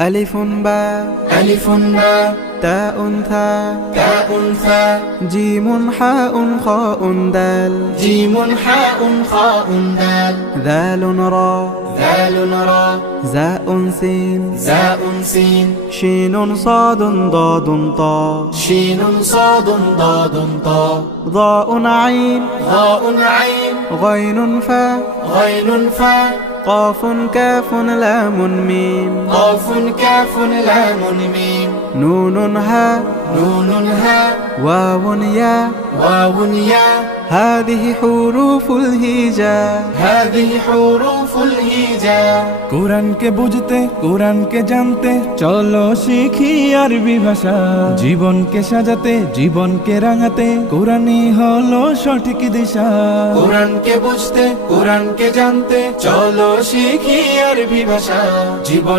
ألف باء ألف باء تاء ثاء تاء ثاء جيم حاء خاء دال جيم حاء خاء دال ذال را ذال را زاء سين زاء سين شين صاد ضاد طاء شين صاد ضاد طاء ضاء عين ضاء عين غين فاء غين فاء قاف كاف لام ميم قاف كاف لام ميم نون هاء نون هاء واو ياء واو ياء هذه حروف الهجاء هذه حروف الهجاء কোরআনকে বুঝতে কোরআনকে জানতে চলো শিখি আরবি ভাষা জীবনকে সাজাতে জীবনকে রাঙাতে কোরআনই হলো সঠিক দিশা কোরআনকে বুঝতে কোরআনকে জানতে চলো শিখি আরবি ভাষা জীবন